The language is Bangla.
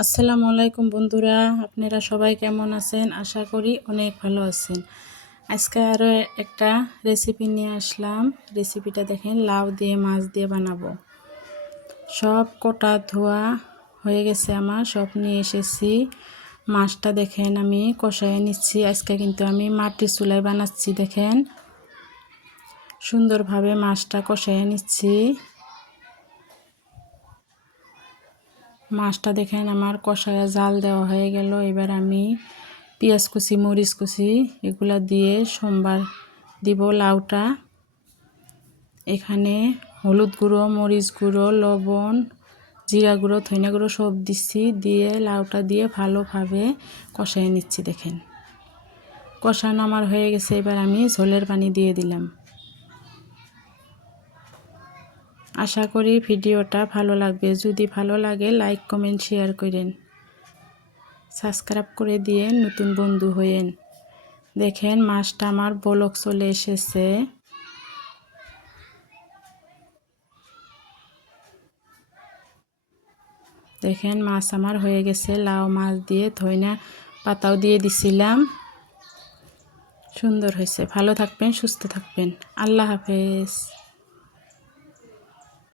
আসসালামু আলাইকুম বন্ধুরা, আপনারা সবাই কেমন আছেন? আশা করি অনেক ভালো আছেন। আজকে আরও একটা রেসিপি নিয়ে আসলাম। রেসিপিটা দেখেন, লাউ দিয়ে, মাছ দিয়ে বানাবো। সব কটা ধোয়া হয়ে গেছে আমার, সব নিয়ে এসেছি। মাছটা দেখেন, আমি কষায় নিচ্ছি। আজকে কিন্তু আমি মাটির চুলায় বানাচ্ছি, দেখেন। সুন্দরভাবে মাছটা কষায় নিচ্ছি। মাছটা দেখেন আমার কষায় জাল দেওয়া হয়ে গেল। এবার আমি পেঁয়াজ কুচি, মরিচ কুচি এগুলা দিয়ে সোমবার দিব লাউটা। এখানে হলুদ গুঁড়ো, মরিচ গুঁড়ো, লবণ, জিরা গুঁড়ো ধনিয়া গুঁড়ো সব দিচ্ছি। দিয়ে লাউটা দিয়ে ভালোভাবে কষাই নিচ্ছি, দেখেন। কষানো আমার হয়ে গেছে। এবার আমি ঝোলের পানি দিয়ে দিলাম। আশা করি ভিডিওটা ভালো লাগবে। যদি ভালো লাগে লাইক কমেন্ট শেয়ার করেন। সাবস্ক্রাইব করে দিয়ে নতুন বন্ধু হয়েন। দেখেন, মাছটা আমার বলক চলে এসেছে। দেখেন, মাছ আমার হয়ে গেছে। লাউ মাছ দিয়ে ধইনা পাতাও দিয়ে দিছিলাম। সুন্দর হয়েছে। ভালো থাকবেন, সুস্থ থাকবেন। আল্লাহ হাফেজ।